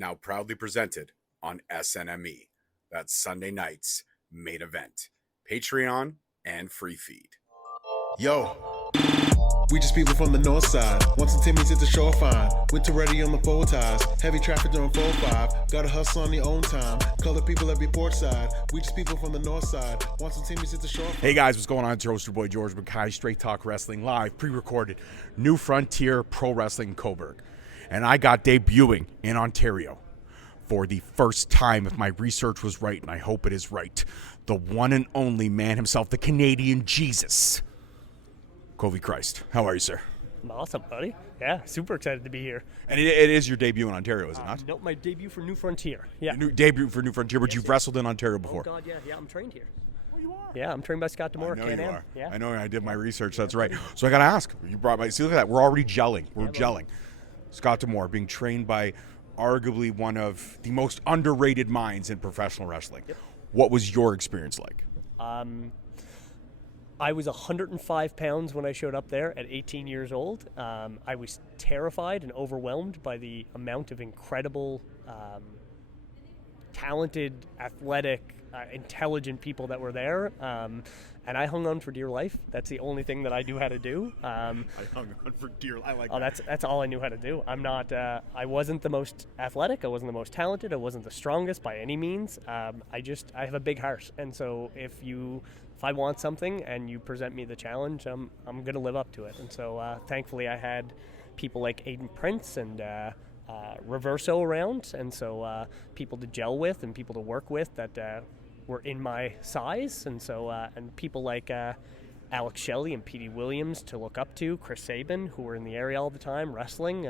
now proudly presented on SNME. That's Sunday night's main event, Patreon and free feed. Yo, we just people from the north side. Once the Timmy's hit the shore fine. Winter ready on the four ties. Heavy traffic during 4-5. Gotta hustle on your own time. Color people every port side. We just people from the north side. Once the Timmy's hit the shore fine. Hey guys, what's going on? It's your host, your boy George Mackay, Straight Talk Wrestling live, pre-recorded, New Frontier Pro Wrestling in Coburg. And I got debuting in Ontario for the first time, if my research was right, and I hope it is right, the one and only man himself, the Canadian Jesus, Covey Christ. How are you, sir? Awesome, buddy. Yeah, super excited to be here. And it is your debut in Ontario, is it not? No, my debut for New Frontier. Yeah. New debut for New Frontier, but you've wrestled in Ontario before. Oh, God, yeah, I'm trained here. Oh, you are? Yeah, I'm trained by Scott Demore. I know you Can-Am. are. Yeah. I know. I did my research. That's right. So I got to ask. You brought my. See, look at that. We're already gelling. We're gelling. Scott Demore being trained by arguably one of the most underrated minds in professional wrestling. Yep. What was your experience like? I was 105 pounds when I showed up there at 18 years old. I was terrified and overwhelmed by the amount of incredible, talented, athletic, intelligent people that were there. And I hung on for dear life. That's the only thing that I knew how to do. I hung on for dear life. I like that. That's all I knew how to do. I'm not. I wasn't the most athletic. I wasn't the most talented. I wasn't the strongest by any means. I have a big heart, and so if I want something and you present me the challenge, I'm going to live up to it. And so thankfully I had people like Aiden Prince and Reverso around, and so people to gel with and people to work with that were in my size, and so and people like Alex Shelley and Petey Williams to look up to, Chris Sabin, who were in the area all the time wrestling,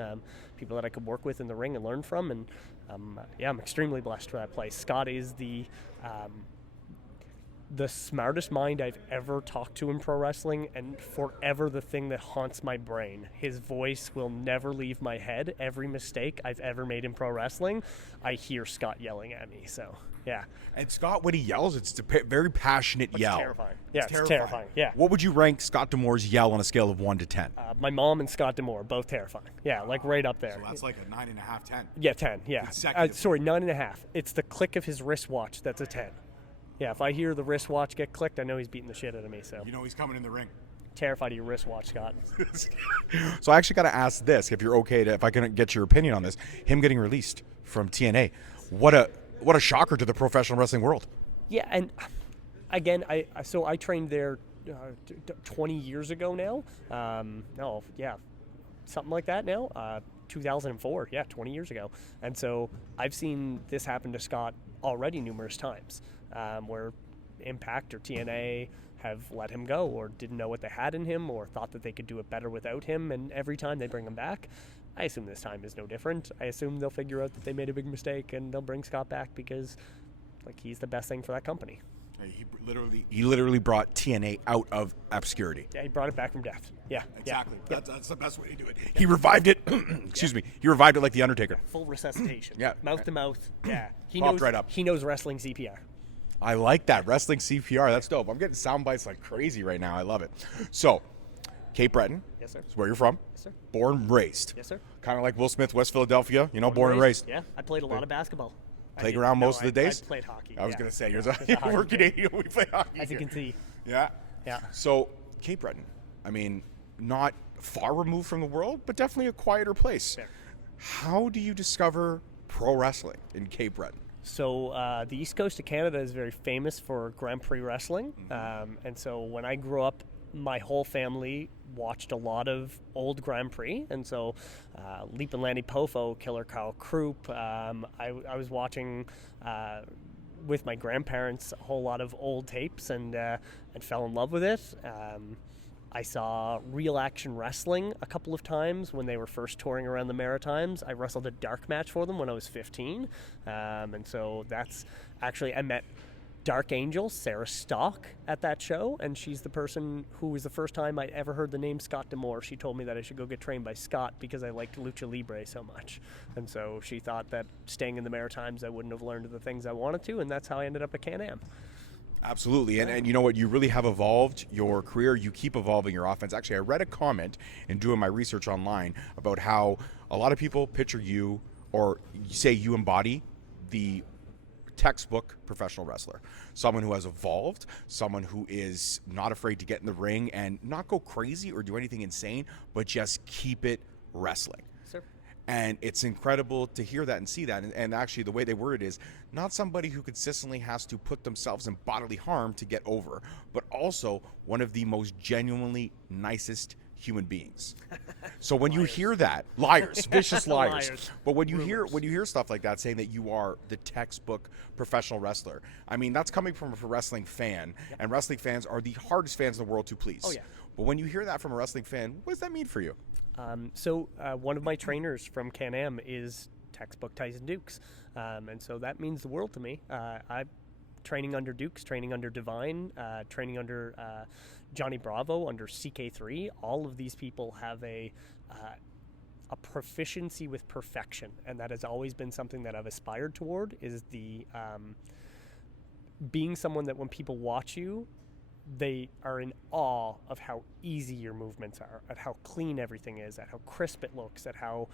people that I could work with in the ring and learn from, and I'm extremely blessed for that place. Scott is the smartest mind I've ever talked to in pro wrestling, and forever the thing that haunts my brain. His voice will never leave my head. Every mistake I've ever made in pro wrestling, I hear Scott yelling at me. So, yeah. And Scott, when he yells, it's a very passionate yell. It's terrifying. Yeah, it's terrifying. Yeah. What would you rank Scott Demore's yell on a scale of 1 to 10? My mom and Scott Demore, both terrifying. Yeah, like right up there. So that's like a 9.5, 10. Yeah, 10. Yeah. Sorry, 9.5. It's the click of his wristwatch that's a 10. Yeah, if I hear the wristwatch get clicked, I know he's beating the shit out of me. So You know he's coming in the ring. terrified of your wristwatch, Scott. So I actually got to ask this, if you're okay to, if I can get your opinion on this. Him getting released from TNA, what a shocker to the professional wrestling world. Yeah, and again, I trained there 20 years ago now. Something like that now. 2004, 20 years ago. And so I've seen this happen to Scott already numerous times, where Impact or TNA have let him go or didn't know what they had in him or thought that they could do it better without him, and every time they bring him back, I assume this time is no different. I assume they'll figure out that they made a big mistake and they'll bring Scott back because he's the best thing for that company. He literally brought TNA out of obscurity. Yeah, he brought it back from death. Yeah, Exactly. Yeah. That's the best way to do it. He revived it. Excuse me. He revived it like the Undertaker. Full resuscitation. Yeah. Mouth to mouth. Yeah. He Popped knows right up. He knows wrestling CPR. I like that. Wrestling CPR. That's dope. I'm getting sound bites like crazy right now. I love it. So, Cape Breton. Yes, sir. Is where you're from. Yes, sir. Born and raised. Yes, sir. Kind of like Will Smith, West Philadelphia. Born and raised. Yeah, I played a lot of basketball. Playground most of the days? I played hockey. I was going to say, hockey we're kid. Canadian. We play hockey. As you here. can see. Yeah. Yeah. So, Cape Breton, not far removed from the world, but definitely a quieter place. Fair. How do you discover pro wrestling in Cape Breton? So the east coast of Canada is very famous for Grand Prix wrestling. And so when I grew up, my whole family watched a lot of old Grand Prix. And so Leap and Lanny Poffo, Killer Carl Krupp, I was watching with my grandparents a whole lot of old tapes and fell in love with it. I saw Real Action Wrestling a couple of times when they were first touring around the Maritimes. I wrestled a dark match for them when I was 15. And so that's actually, I met Dark Angel, Sarah Stock, at that show, and she's the person who was the first time I ever heard the name Scott Demore. She told me that I should go get trained by Scott because I liked Lucha Libre so much. And so she thought that staying in the Maritimes, I wouldn't have learned the things I wanted to, and that's how I ended up at Can-Am. Absolutely. And you know what? You really have evolved your career. You keep evolving your offense. Actually, I read a comment in doing my research online about how a lot of people picture you or say you embody the textbook professional wrestler, someone who has evolved, someone who is not afraid to get in the ring and not go crazy or do anything insane, but just keep it wrestling. Sure. And it's incredible to hear that and see that. And actually, the way they word it is not somebody who consistently has to put themselves in bodily harm to get over, but also one of the most genuinely nicest human beings. So when you hear that, liars, vicious liars. But when you hear stuff like that, saying that you are the textbook professional wrestler, I mean, that's coming from a wrestling fan, and wrestling fans are the hardest fans in the world to please. Oh, yeah. But when you hear that from a wrestling fan, what does that mean for you? So one of my trainers from Can-Am is textbook Tyson Dukes, and so that means the world to me. I'm training under Dukes, training under Divine, training under Johnny Bravo, under CK3. All of these people have a proficiency with perfection, and that has always been something that I've aspired toward, is the being someone that when people watch you, they are in awe of how easy your movements are, at how clean everything is, at how crisp it looks, at how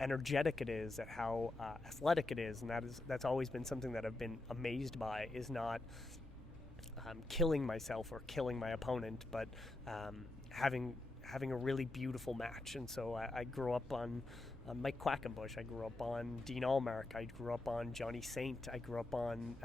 energetic it is, at how athletic it is. And that's always been something that I've been amazed by, is not killing myself or killing my opponent, but having a really beautiful match. And so I grew up on Mike Quackenbush. I grew up on Dean Allmark. I grew up on Johnny Saint. I grew up on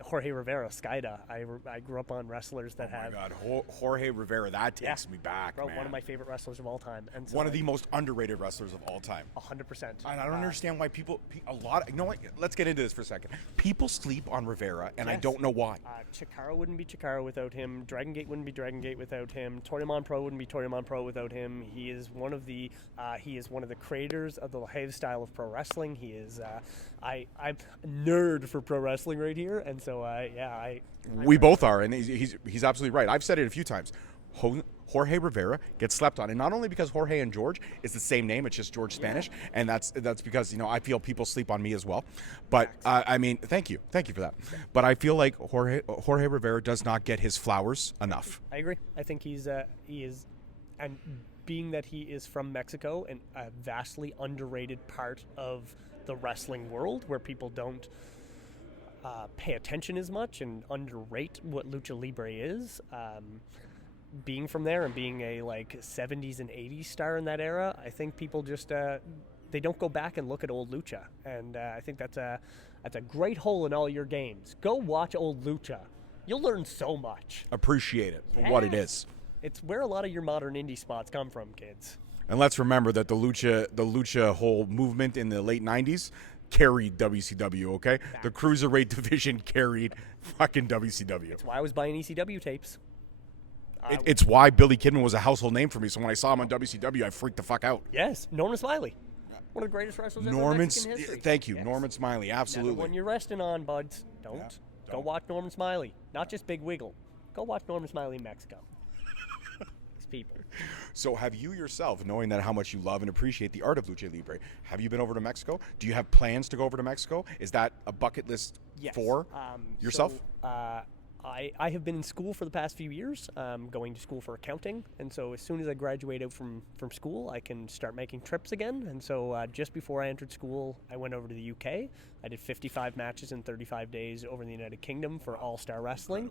Jorge Rivera, Skyda. I grew up on wrestlers that have... Oh my God, Jorge Rivera, that takes me back, bro, man. one of my favorite wrestlers of all time. And so one of the most underrated wrestlers of all time. 100%. And I don't understand why people, you know what, let's get into this for a second. People sleep on Rivera, and I don't know why. Chikara wouldn't be Chikara without him. Dragon Gate wouldn't be Dragon Gate without him. Toryumon Pro wouldn't be Toryumon Pro without him. He is one of the creators of the LaHave style of pro wrestling. He is I'm a nerd for pro wrestling right here, and so we both are, and he's absolutely right. I've said it a few times. Jorge Rivera gets slept on, and not only because Jorge and George is the same name, it's just George Spanish, and that's because I feel people sleep on me as well. But I mean, thank you for that. But I feel like Jorge Rivera does not get his flowers enough. I agree. I think he is, and being that he is from Mexico and a vastly underrated part of the wrestling world, where people don't pay attention as much and underrate what Lucha Libre is. Being from there and being a 70s and 80s star in that era, I think people just they don't go back and look at old Lucha, and I think that's a great hole in all your games. Go watch old Lucha. You'll learn so much. Appreciate it for what it is. It's where a lot of your modern indie spots come from, kids. And let's remember that the lucha whole movement in the late 90s carried WCW, okay? Exactly. The Cruiserweight division carried fucking WCW. That's why I was buying ECW tapes. It's why Billy Kidman was a household name for me. So when I saw him on WCW, I freaked the fuck out. Yes, Norman Smiley. One of the greatest wrestlers ever in Mexican history. Thank you, yes. Norman Smiley, absolutely. Another one you're resting on, buds. Don't. Go watch Norman Smiley. Not just Big Wiggle. Go watch Norman Smiley in Mexico. These people. So have you yourself, knowing that how much you love and appreciate the art of Lucha Libre, have you been over to Mexico? Do you have plans to go over to Mexico? Is that a bucket list for yourself? So, I have been in school for the past few years, going to school for accounting, and so as soon as I graduate out from school, I can start making trips again. And so just before I entered school, I went over to the UK. I did 55 matches in 35 days over in the United Kingdom for All-Star Wrestling.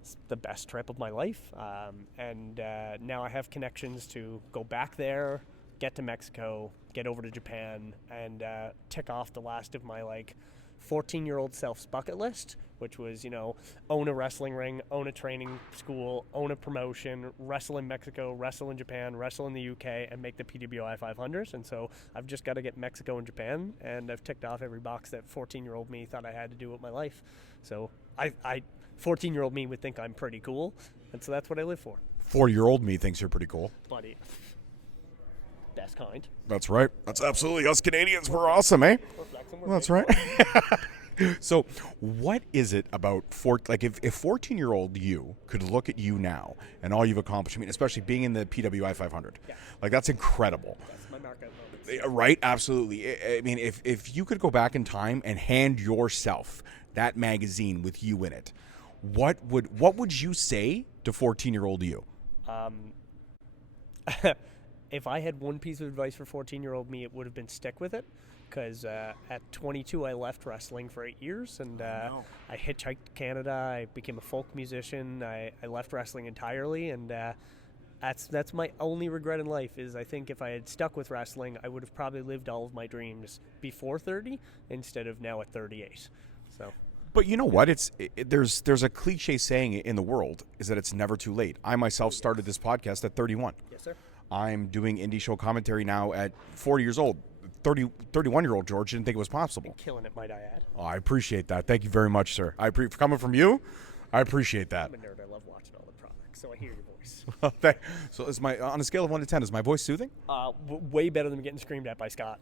It's the best trip of my life, and now I have connections to go back there, get to Mexico, get over to Japan, and tick off the last of my 14-year-old self's bucket list, which was, own a wrestling ring, own a training school, own a promotion, wrestle in Mexico, wrestle in Japan, wrestle in the UK, and make the PWI 500s. And so I've just got to get Mexico and Japan, and I've ticked off every box that 14-year-old me thought I had to do with my life. So 14-year-old me would think I'm pretty cool, and so that's what I live for. 4-year-old me thinks you're pretty cool. Buddy. Best kind. That's right. That's absolutely us Canadians. We're awesome, eh? That's right. So what is it about, if 14-year-old you could look at you now and all you've accomplished, especially being in the PWI 500, that's incredible. That's my mark out. Right? Absolutely. I mean, if you could go back in time and hand yourself that magazine with you in it, what would you say to 14-year-old you? If I had one piece of advice for 14-year-old me, it would have been stick with it. because at 22 I left wrestling for 8 years, and I hitchhiked to Canada. I became a folk musician. I left wrestling entirely, and that's my only regret in life. Is I think if I had stuck with wrestling, I would have probably lived all of my dreams before 30 instead of now at 38. So. But you know what? There's a cliche saying in the world is that it's never too late. I myself started this podcast at 31. Yes, sir. I'm doing indie show commentary now at 40 years old. 31-year-old George didn't think it was possible. Killing it, might I add. Oh, I appreciate that. Thank you very much, sir. Coming from you, I appreciate that. I'm a nerd. I love watching all the products, so I hear your voice. So is on a scale of 1 to 10, is my voice soothing? Way better than getting screamed at by Scott.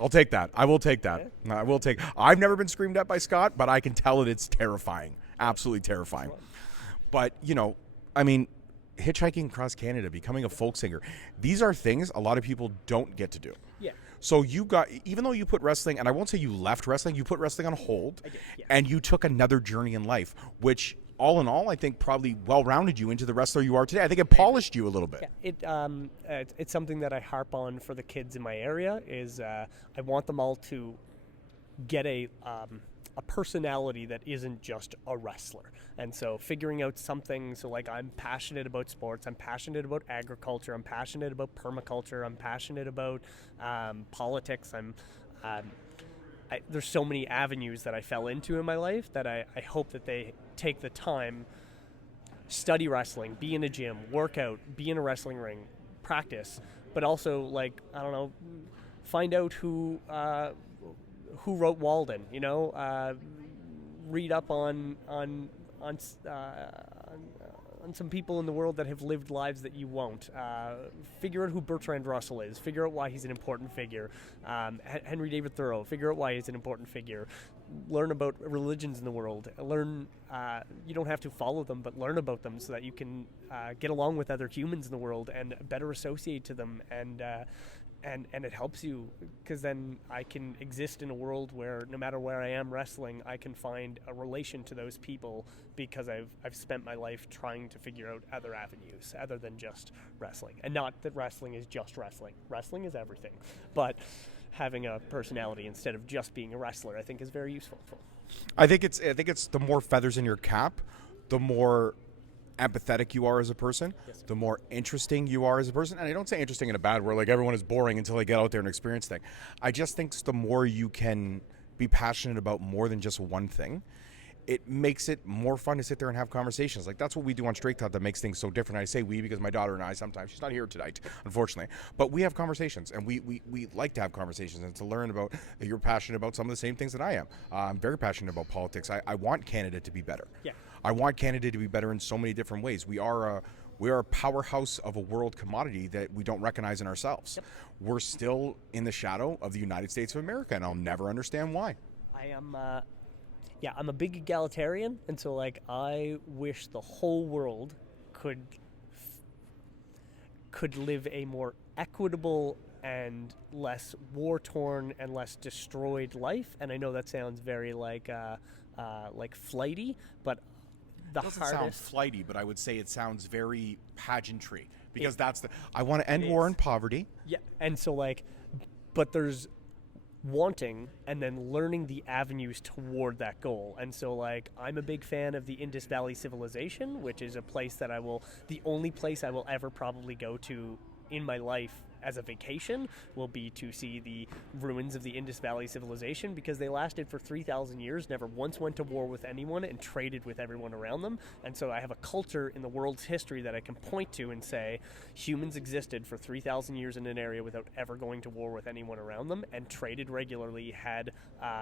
I'll take that. I will take that. I will take. I've never been screamed at by Scott, but I can tell it's terrifying. Absolutely terrifying. But, I mean, hitchhiking across Canada, becoming a folk singer, these are things a lot of people don't get to do. Yeah. So even though you put wrestling, and I won't say you left wrestling, you put wrestling on hold, I did, yes. And you took another journey in life, which all in all, I think probably well-rounded you into the wrestler you are today. I think it polished you a little bit. Yeah, it's something that I harp on for the kids in my area. Is I want them all to get a personality that isn't just a wrestler. And so figuring out something, so like I'm passionate about sports, I'm passionate about agriculture, I'm passionate about permaculture, I'm passionate about politics, there's so many avenues that I fell into in my life that I hope that they take the time, study wrestling, be in a gym, work out, be in a wrestling ring, practice, but also find out who wrote Walden, read up on some people in the world that have lived lives that you won't. Figure out who Bertrand Russell is. Figure out why he's an important figure. Henry David Thoreau. Figure out why he's an important figure. Learn about religions in the world. Learn. You don't have to follow them, but learn about them so that you can get along with other humans in the world and better associate to them. And it helps you, because then I can exist in a world where no matter where I am wrestling, I can find a relation to those people because I've spent my life trying to figure out other avenues other than just wrestling. And not that wrestling is just wrestling. Wrestling is everything. But having a personality instead of just being a wrestler, I think is very useful. I think it's the more feathers in your cap, the more empathetic you are as a person, yes, the more interesting you are as a person. And I don't say interesting in a bad way, like everyone is boring until they get out there and experience things. I just think the more you can be passionate about more than just one thing, it makes it more fun to sit there and have conversations. Like that's what we do on Straight Talk that makes things so different. I say we because my daughter and I sometimes, she's not here tonight, unfortunately, but we have conversations, and we like to have conversations and to learn about, you're passionate about some of the same things that I am. I'm very passionate about politics. I want Canada to be better. Yeah. I want Canada to be better in so many different ways. We are a powerhouse of a world commodity that we don't recognize in ourselves. Yep. We're still in the shadow of the United States of America, and I'll never understand why. I'm a big egalitarian, and so I wish the whole world could live a more equitable and less war-torn and less destroyed life. And I know that sounds very like flighty, but it doesn't sound flighty, but I would say it sounds very pageantry, because I want to end war and poverty. Yeah, and so but there's wanting and then learning the avenues toward that goal. And so I'm a big fan of the Indus Valley Civilization, which is a place that the only place I will ever probably go to in my life as a vacation will be to see the ruins of the Indus Valley Civilization, because they lasted for 3,000 years, never once went to war with anyone, and traded with everyone around them. And so I have a culture in the world's history that I can point to and say humans existed for 3,000 years in an area without ever going to war with anyone around them, and traded regularly, had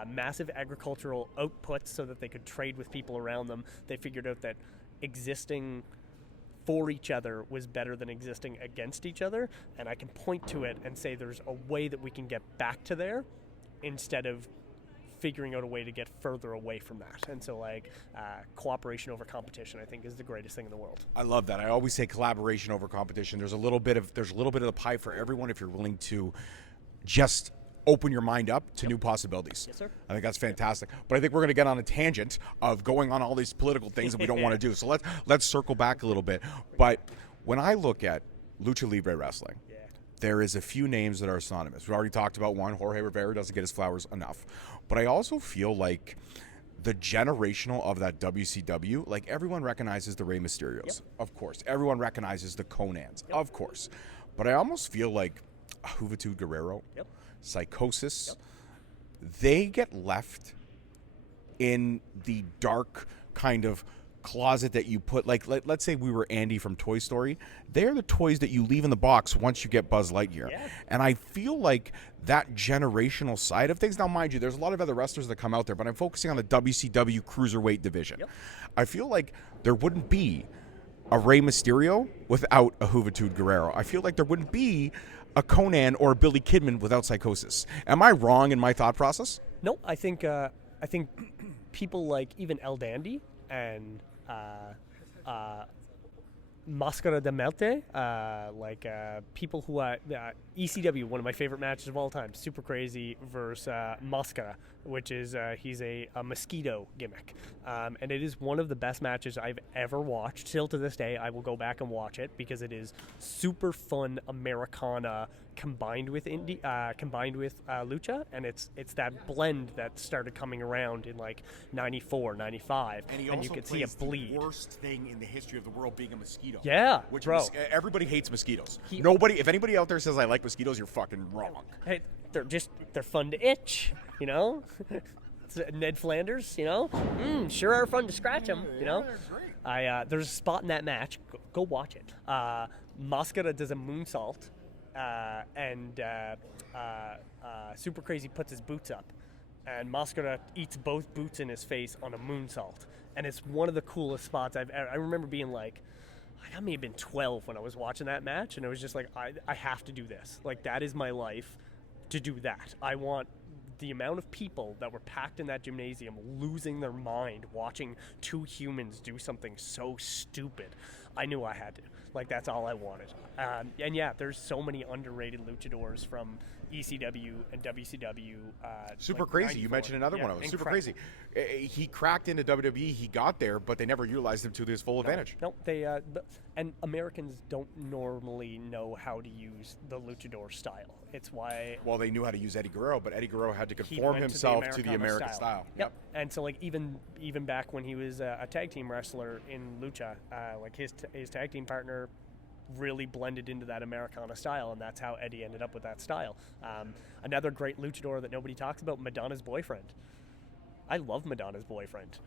massive agricultural outputs so that they could trade with people around them. They figured out that existing for each other was better than existing against each other, and I can point to it and say there's a way that we can get back to there instead of figuring out a way to get further away from that. And so cooperation over competition, I think, is the greatest thing in the world. I love that. I always say collaboration over competition. There's a little bit of the pie for everyone if you're willing to just open your mind up to new possibilities. Yes, sir. I think that's fantastic. But I think we're going to get on a tangent of going on all these political things that we don't want to do. So let's circle back a little bit. But when I look at Lucha Libre wrestling, there is a few names that are synonymous. We already talked about one. Jorge Rivera doesn't get his flowers enough. But I also feel like the generational of that WCW, like everyone recognizes the Rey Mysterios, of course. Everyone recognizes the Conans, of course. But I almost feel like Juventud Guerrero, Psychosis, they get left in the dark kind of closet that you put, like let's say we were Andy from Toy Story. They're the toys that you leave in the box once you get Buzz Lightyear. And I feel like that generational side of things, now mind you, there's a lot of other wrestlers that come out there, but I'm focusing on the WCW Cruiserweight division. I feel like there wouldn't be a Rey Mysterio without a Juventud Guerrero. I feel like there wouldn't be a Conan or a Billy Kidman without Psychosis. Am I wrong in my thought process? No, I think people like even El Dandy and Máscara de Muerte, people who ECW, one of my favorite matches of all time, Super Crazy versus Máscara, which is he's a mosquito gimmick, and it is one of the best matches I've ever watched. Still to this day, I will go back and watch it because it is super fun Americana combined with lucha, and it's that blend that started coming around in like 94, 95, and you could see it bleed. The worst thing in the history of the world being a mosquito. Yeah, which bro. Everybody hates mosquitoes. If anybody out there says I like mosquitoes, you're fucking wrong. Hey, they're fun to itch, you know. Ned Flanders, you know, sure are fun to scratch them, you know. There's a spot in that match. Go watch it. Máscara does a moonsault. And Super Crazy puts his boots up, and Máscara eats both boots in his face on a moonsault, and it's one of the coolest spots I've ever. I remember being like, I may have been 12 when I was watching that match, and it was just like, I have to do this. Like, that is my life to do that. I want the amount of people that were packed in that gymnasium losing their mind watching two humans do something so stupid. I knew I had to. Like, that's all I wanted. And yeah, there's so many underrated luchadors from ECW and WCW. Super Crazy. 94. You mentioned another one of them. Super Crazy. He cracked into WWE. He got there, but they never utilized him to his full advantage. No, and Americans don't normally know how to use the luchador style. It's why. Well, they knew how to use Eddie Guerrero, but Eddie Guerrero had to conform himself to the American style. Yep. And so, like, even back when he was a tag team wrestler in lucha, like his tag team partner really blended into that Americana style, and that's how Eddie ended up with that style. Another great luchador that nobody talks about, Madonna's Boyfriend. I love Madonna's Boyfriend.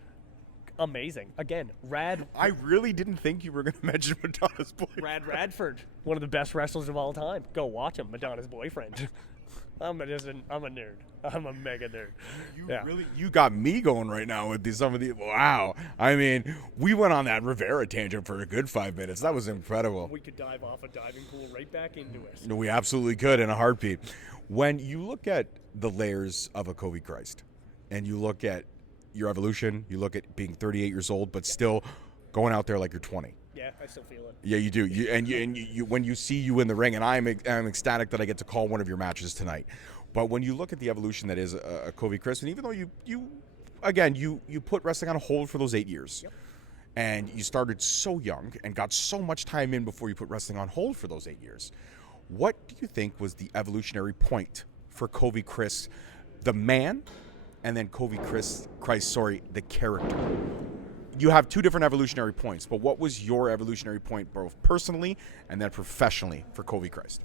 Amazing. Again, Rad. I really didn't think you were going to mention Madonna's Boyfriend. Rad Radford, one of the best wrestlers of all time. Go watch him, Madonna's Boyfriend. I'm a nerd. I'm a mega nerd. You got me going right now with some of the. Wow. I mean, we went on that Rivera tangent for a good 5 minutes. That was incredible. We could dive off a diving pool right back into it. We absolutely could in a heartbeat. When you look at the layers of a Covey Christ, and you look at your evolution, you look at being 38 years old, but still going out there like you're 20. Yeah, I still feel it. Yeah, you do. You when you see you in the ring, and I'm ecstatic that I get to call one of your matches tonight. But when you look at the evolution that is a Covey Christ, and even though you put wrestling on hold for those 8 years, and you started so young and got so much time in before you put wrestling on hold for those 8 years, what do you think was the evolutionary point for Covey Christ, the man, and then Covey Christ, the character? You have two different evolutionary points, but what was your evolutionary point, both personally and then professionally, for Covey Christ?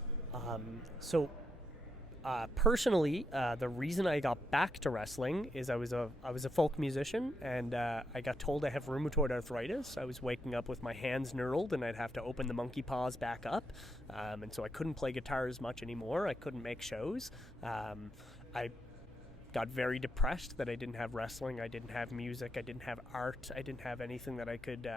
Personally, the reason I got back to wrestling is I was a folk musician, and I got told I have rheumatoid arthritis. I was waking up with my hands knurled, and I'd have to open the monkey paws back up, and so I couldn't play guitar as much anymore. I couldn't make shows. I got very depressed that I didn't have wrestling, I didn't have music, I didn't have art, I didn't have anything that I could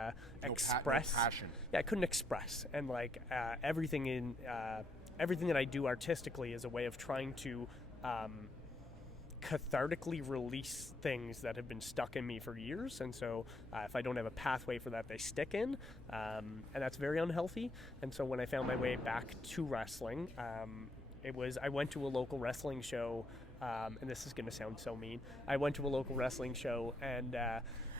express. No passion. Yeah, I couldn't express, and like everything that I do artistically is a way of trying to cathartically release things that have been stuck in me for years, and so if I don't have a pathway for that, they stick in, and that's very unhealthy. And so when I found my way back to wrestling, I went to a local wrestling show. And this is going to sound so mean. I went to a local wrestling show, and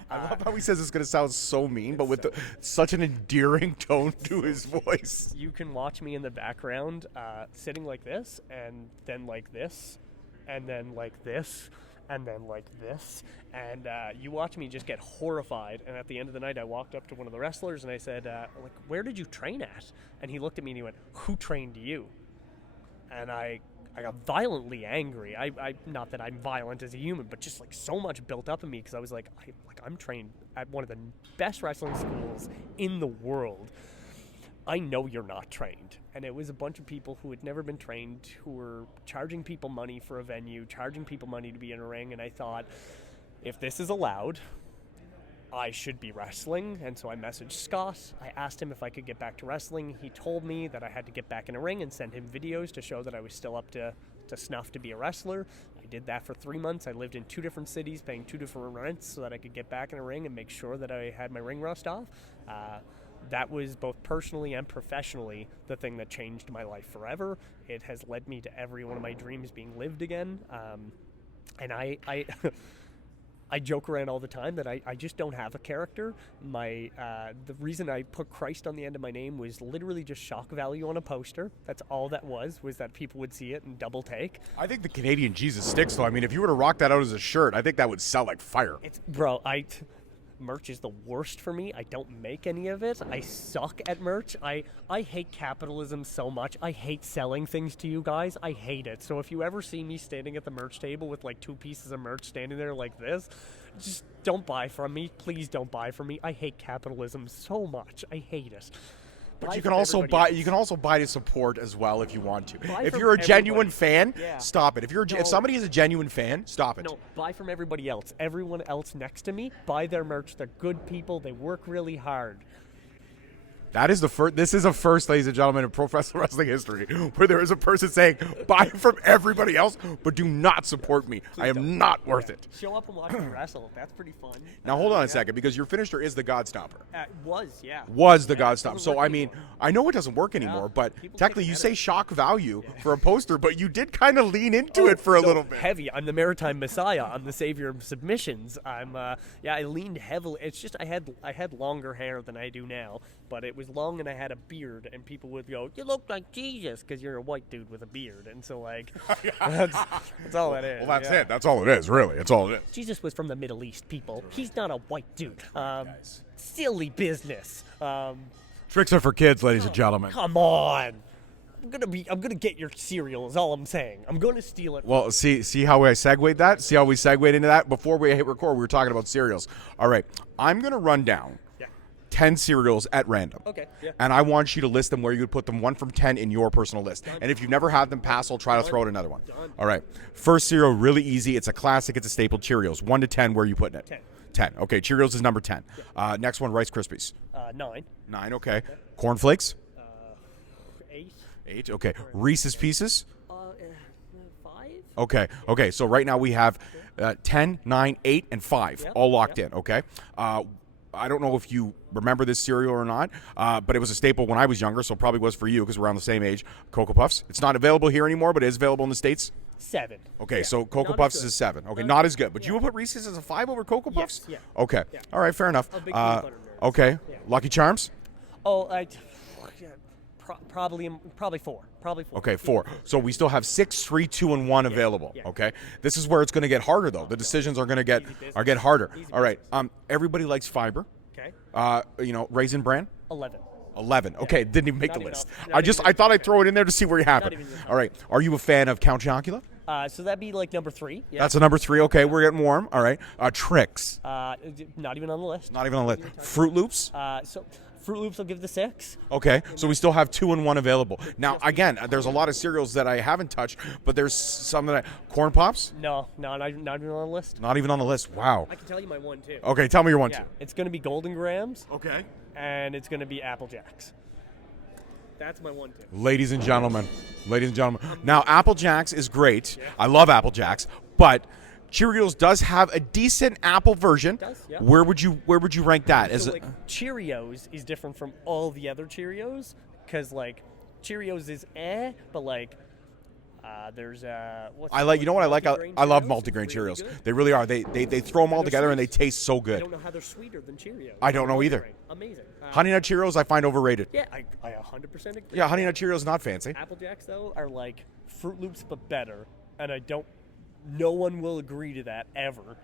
I love how he says it's going to sound so mean, but with such an endearing tone to his voice. You can watch me in the background sitting like this, and then like this, and then like this, and then like this, and you watch me just get horrified. And at the end of the night, I walked up to one of the wrestlers and I said, like, where did you train at? And he looked at me and he went, who trained you? And I got violently angry. I not that I'm violent as a human, but just like so much built up in me, because I was like, I'm trained at one of the best wrestling schools in the world. I know you're not trained. And it was a bunch of people who had never been trained, who were charging people money for a venue, charging people money to be in a ring. And I thought, if this is allowed, I should be wrestling. And so I messaged Scott. I asked him if I could get back to wrestling. He told me that I had to get back in a ring and send him videos to show that I was still up to snuff to be a wrestler. I did that for 3 months. I lived in 2 different cities, paying 2 different rents so that I could get back in a ring and make sure that I had my ring rust off. That was both personally and professionally the thing that changed my life forever. It has led me to every one of my dreams being lived again. And I I joke around all the time that I just don't have a character. The reason I put Christ on the end of my name was literally just shock value on a poster. That's all that was that people would see it and double take. I think the Canadian Jesus sticks, though. I mean, if you were to rock that out as a shirt, I think that would sell like fire. Merch is the worst for me. I don't make any of it. I suck at merch. I hate capitalism so much. I hate selling things to you guys. I hate it. So if you ever see me standing at the merch table with like 2 pieces of merch standing there like this, just don't buy from me. Please don't buy from me. I hate capitalism so much. I hate it. But you can also buy. You can also buy to support as well if you want to. Buy If from you're a genuine fan, Yeah. stop it. If No. somebody is a genuine fan, stop it. No, buy from everybody else. Everyone else next to me, buy their merch. They're good people. They work really hard. That is the first. This is a first, ladies and gentlemen, in professional wrestling history, where there is a person saying, "Buy from everybody else, but do not support me. I am not worth it." Show up and watch me wrestle. That's pretty fun. Now hold on a second, because your finisher is the God Stomper. Was Was the Yeah, God it Stomp. doesn't So work I mean, anymore. I know it doesn't work anymore, but people technically take you it say better. shock value for a poster, but you did kind of lean into it for a So little bit. heavy. I'm the maritime messiah. I'm the savior of submissions. I leaned heavily. It's just I had longer hair than I do now, but it was long and I had a beard, and people would go, "You look like Jesus," because you're a white dude with a beard, and so like that's all that is. Well, that's yeah. it. That's all it is, really. That's all it is. Jesus was from the Middle East, people. He's not a white dude. Silly business. Tricks are for kids, ladies and gentlemen. Come on. I'm gonna get your cereal is all I'm saying. I'm gonna steal it. Well, see how I segued that? See how we segued into that? Before we hit record, we were talking about cereals. All right, I'm going to run down 10 cereals at random. Okay, yeah. And I want you to list them where you would put them 1 from 10 in your personal list. And if you've never had them, pass. I'll try to throw out another one. All right. First cereal, really easy. It's a classic. It's a staple, Cheerios. 1 to 10, where are you putting it? 10. 10. Okay, Cheerios is number 10. Next one, Rice Krispies. 9. 9, okay. Corn Flakes? 8. 8, okay. Reese's Pieces? 5. Okay. So right now we have 10, 9, 8, and 5 Yep, all locked yep. in, okay? I don't know if you remember this cereal or not, but it was a staple when I was younger, so it probably was for you because we're around the same age. Cocoa Puffs. It's not available here anymore, but it is available in the States. 7. Okay, Yeah. so Cocoa Not Puffs as good. is a 7. Okay, Not not as as good. But yeah. you would put Reese's as a 5 over Cocoa Puffs? Yeah. Okay. Yeah. All right, fair enough. A big peanut butter nerd. Okay. Yeah. Lucky Charms? Oh, probably 4. Probably 4. Okay, 4. So we still have 6, 3, 2, and 1 available. yeah. Okay, this is where it's going to get harder, though. The decisions are going to get harder. Easy All right. Everybody likes fiber. Okay. Raisin Bran. 11. 11. Okay, didn't even make Not the even list. up- not even I thought I'd throw it in there to see where you happen. even in the All right. Are you a fan of Count Chocula? So that'd be like number 3. Yeah. That's a number 3. Okay, we're getting warm. All right. Tricks. Not even on the list. Not even on the list. Fruit Loops. So Fruit Loops will give the 6. Okay, so we still have 2 and 1 available. Now, again, there's a lot of cereals that I haven't touched, but there's some that Corn Pops, No, not even on the list. not even on the list. Wow. I can tell you my 1 too. Okay, tell me your one, Yeah, too. it's gonna be Golden Grams Okay. and it's gonna be Apple Jacks. That's my 1 too. Ladies and gentlemen. Now, Apple Jacks is great. I love Apple Jacks, but Cheerios does have a decent apple version. It does, yeah. Where would you rank that? As So a, like Cheerios is different from all the other Cheerios because like Cheerios is but like There's I like. You know what I like? I love multigrain Really Cheerios. good. They really are. They throw them all they're together and they sweet. taste so I good. don't know how they're sweeter than Cheerios. I don't know either. Amazing. Honey Nut Cheerios I find overrated. Yeah, I 100% agree. Yeah, Honey Nut Cheerios not fancy. Apple Jacks though are like Fruit Loops but better, and no one will agree to that ever.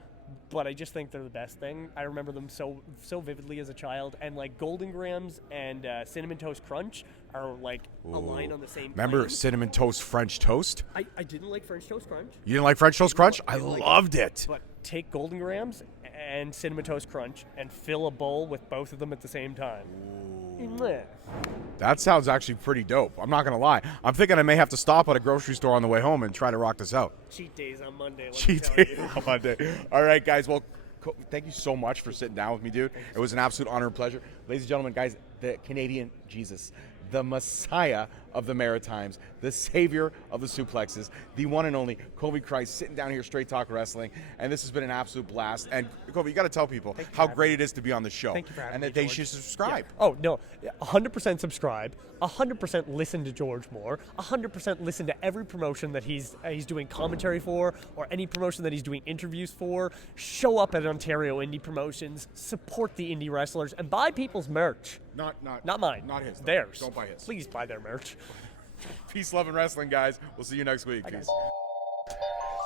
But I just think they're the best thing. I remember them so vividly as a child, and like Golden Grahams and Cinnamon Toast Crunch are like a line on the same. Remember plane. Cinnamon Toast French Toast? I didn't like French Toast Crunch. You didn't like French Toast Crunch? I didn't like loved it. But take Golden Grahams and Cinnamon Toast Crunch and fill a bowl with both of them at the same time. Mwah. That sounds actually pretty dope. I'm not going to lie. I'm thinking I may have to stop at a grocery store on the way home and try to rock this out. Cheat days on Monday. let me Cheat tell day you. on Monday. All right, guys. Well, thank you so much for sitting down with me, dude. It was an absolute honor and pleasure. Ladies and gentlemen, guys, the Canadian Jesus, the Messiah of the Maritimes, the Savior of the suplexes, the one and only Covey Christ, sitting down here, Straight Talk Wrestling. And this has been an absolute blast. And Covey, you got to tell people how great it is to be on the show. Thank you for having and me, that they George. should subscribe. Yeah. Oh, no. 100% subscribe. 100% listen to George Moore. 100% listen to every promotion that he's doing commentary for, or any promotion that he's doing interviews for. Show up at Ontario indie promotions. Support the indie wrestlers and buy people's merch. Not mine. Not his. Theirs. Don't buy his. Please buy their merch. Peace, love, and wrestling, guys. We'll see you next week. Peace.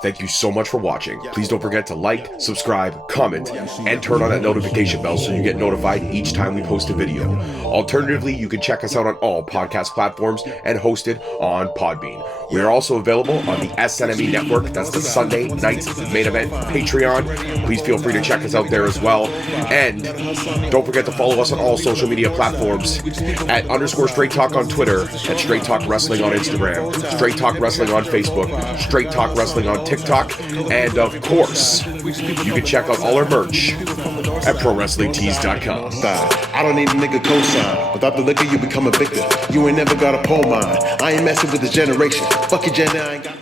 Thank you so much for watching. Please don't forget to like, subscribe, comment, and turn on that notification bell so you get notified each time we post a video. Alternatively, you can check us out on all podcast platforms and hosted on Podbean. We are also available on the SNME network. That's the Sunday Nights Main Event Patreon. Please feel free to check us out there as well. And don't forget to follow us on all social media platforms at _Straight Talk on Twitter, at Straight Talk Wrestling on Instagram, Straight Talk Wrestling on Facebook, Straight Talk Wrestling on TikTok, and of course, you can check out all our merch at ProWrestlingTees.com. I don't need a nigga cosign. Without the liquor, you become a victim. You ain't never got a pole mine. I ain't messing with this generation. Fuck your gen, I ain't got